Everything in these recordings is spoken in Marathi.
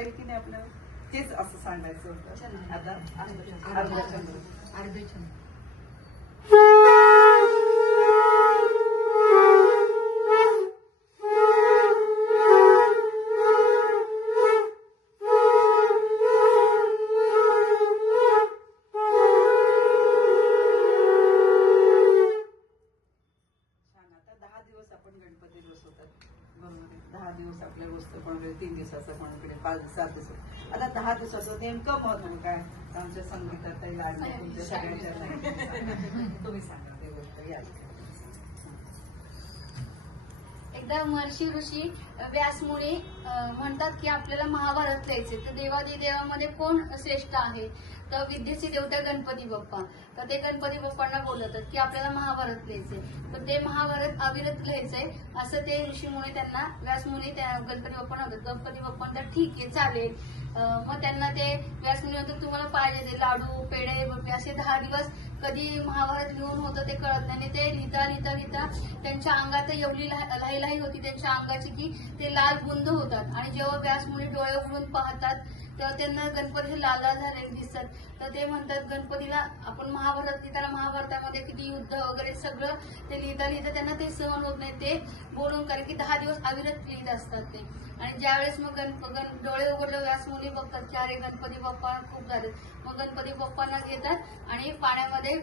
सांगता येईल की नाही आपल्याला? तेच असं सांगायचं होतं. आता अर्धचंद्र. आपण गणपती बसवतात बरोबर. 10 दिवस आपल्या बसतो, कोणाकडे 3 दिवसाचा, कोणाकडे 5-7 दिवस. आता 10 दिवसाचं नेमकं महत्व काय? आमच्या संगीतात लाडू तुमच्या सगळ्यांच्या तुम्ही सांगा ते गोष्ट या. एकदा महर्षी ऋषी व्यासमुनी म्हणतात की आपल्याला महाभारत लिहायचे, तर देवादी देवामध्ये कोण श्रेष्ठ आहे? तर विद्येचे देवता गणपती बाप्पा. तर ते गणपती बाप्पांना बोलवतात की आपल्याला महाभारत लिहायचे, पण ते महाभारत अविरत लिहायचंय असं ते ऋषीमुनी त्यांना व्यासमुनी त्या गणपती बाप्पांना होतात. गणपती बाप्पांना ठीक आहे चालेल. मग त्यांना ते व्यासमुनी म्हणतात तुम्हाला पाहिजे ते लाडू पेढे बर्फी असे 10 दिवस कधी महाभारत लिहून होतं ते कळत नाही. ते लिहिता लिहिता लिहिता त्यांच्या अंगात एवढी लाही होती त्यांच्या अंगाची की ते लाल बुंद होतात. आणि जेव्हा व्यासमुनी डोळे उघडून पाहतात तेव्हा त्यांना गणपती लाल लाल झालेले दिसतात. तर ते म्हणतात गणपतीला आपण महाभारत लिहिताना महाभारतामध्ये किती युद्ध वगैरे सगळं ते लिहिता लिहिता त्यांना ते सहन होत नाही ते बोलून, कारण की 10 दिवस अविरत लिहित असतात ते. आणि ज्यावेळेस मग डोळे उघडले व्यासमुनी बघतात की अरे गणपती बाप्पा खूप झाले. मग गणपती बाप्पांना घेतात आणि पाण्यामध्ये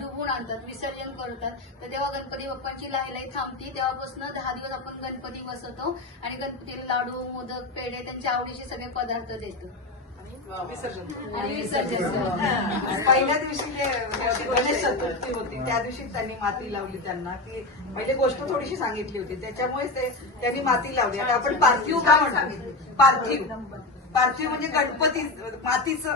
डुबून आणतात, विसर्जन करतात. तर तेव्हा गणपती बाप्पांची लाही थांबती. तेव्हापासून 10 दिवस आपण गणपती बसवतो आणि गणपतीला लाडू मोदक पेढे त्यांच्या आवडीचे सगळे पदार्थ देतो आणि विसर्जन. पहिल्या दिवशी गणेश चतुर्थी होती, त्या दिवशी त्यांनी माती लावली त्यांना. ती पहिले गोष्ट थोडीशी सांगितली होती, त्याच्यामुळेच त्यांनी माती लावली. आता आपण पार्थिव का म्हणतो? पार्थिव म्हणजे गणपती मातीचं,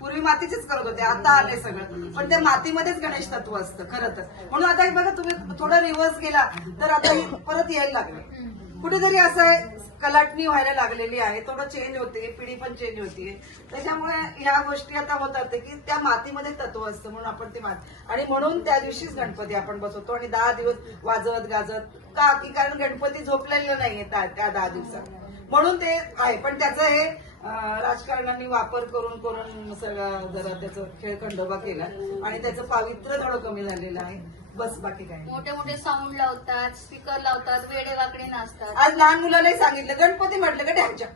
पूर्वी मातीचेच करत होते, आता आले सगळं, पण त्या मातीमध्येच गणेश तत्व असतं खरं तर. म्हणून आता बघा तुम्ही थोडा रिव्हर्स गेला तर आता परत यायला लागले. कुठेतरी असं आहे कलाटणी व्हायला लागलेली आहे, थोडं चेंज होते, पिढी पण चेंज होतीये. त्याच्यामुळे ह्या गोष्टी आता होतात की त्या मातीमध्ये तत्व असतं म्हणून आपण ती माती, आणि म्हणून त्या दिवशीच गणपती आपण बसवतो. आणि 10 दिवस वाजवत गाजत का की कारण गणपती झोपलेला नाहीये त्या 10 दिवसात, म्हणून ते आहे. पण त्याचं हे राजकारण्यांनी वापर करून सगळं जरा त्याचं खेळखंडोबा केला आणि त्याचं पावित्र्य थोडं कमी झालेलं आहे, बस बाकी काय. मोठे मोठे साऊंड लावतात, स्पीकर लावतात, वेडे वाकडे नाचतात. आज लहान मुलालाही सांगितलं गणपती म्हटलं का ढॅंच्या,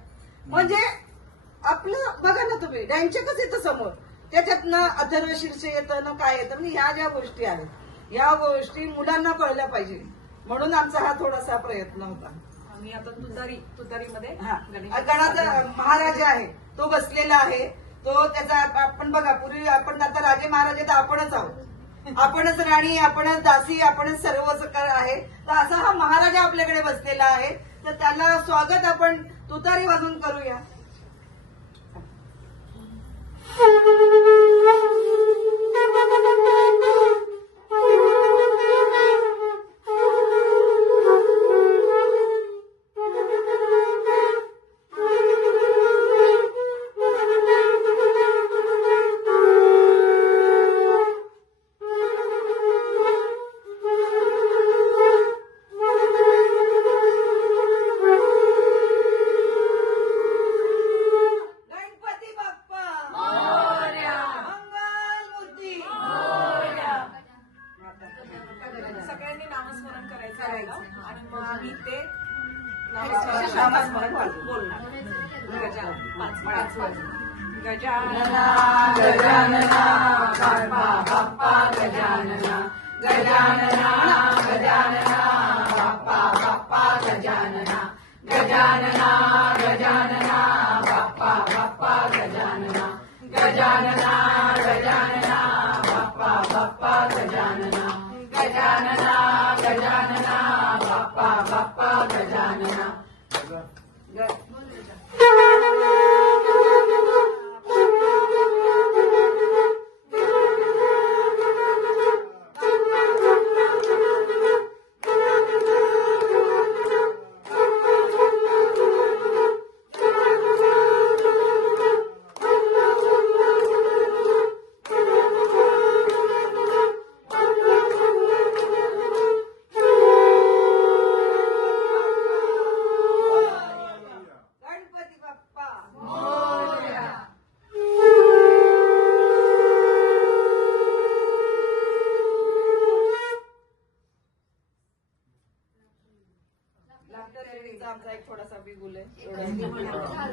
म्हणजे आपलं बघा ना तुम्ही ढॅंच्याकच येतं समोर, त्याच्यात ना अथर्व शीर्ष येतं ना काय येतं. म्हणजे ह्या ज्या गोष्टी आहेत या गोष्टी मुलांना कळल्या पाहिजे, म्हणून आमचा हा थोडासा प्रयत्न होता. आणि आता तुतारीमध्ये गणाचा महाराज आहे तो बसलेला आहे, तो त्याचा आपण बघा पूर्वी आपण आता राजे महाराजे तर आपणच आहोत, आपणच राणी, आपणच दासी, आपणच सर्वच आहे. तर असा हा महाराजा आपल्याकडे बसलेला आहे, तर त्याला स्वागत आपण तुतारी वाजून करूया. सगळ्यांनी नामस्मरण करायचं आणि मग आम्ही ते बोलणार. गजानना गजानना बाप्पा गजानना गजानना गजानना बाप्पा गजानना गजानना गजानना बाप्पा गजानना गजानना गजानना बाप्पा गजानना गजानना गजानना बाप्पा Gajanana.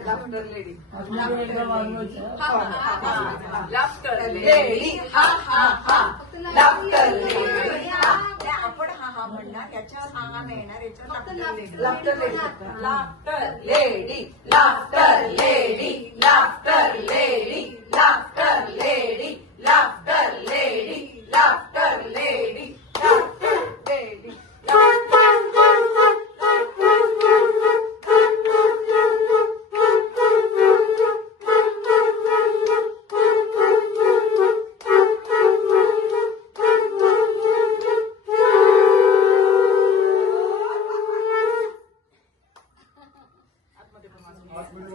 Laughter lady laughter lady हा हा हा लाफ्टर लेडी आपण हा म्हणणार याच्यावर हा नाही येणार याच्यावर laughter lady laughter lady laughter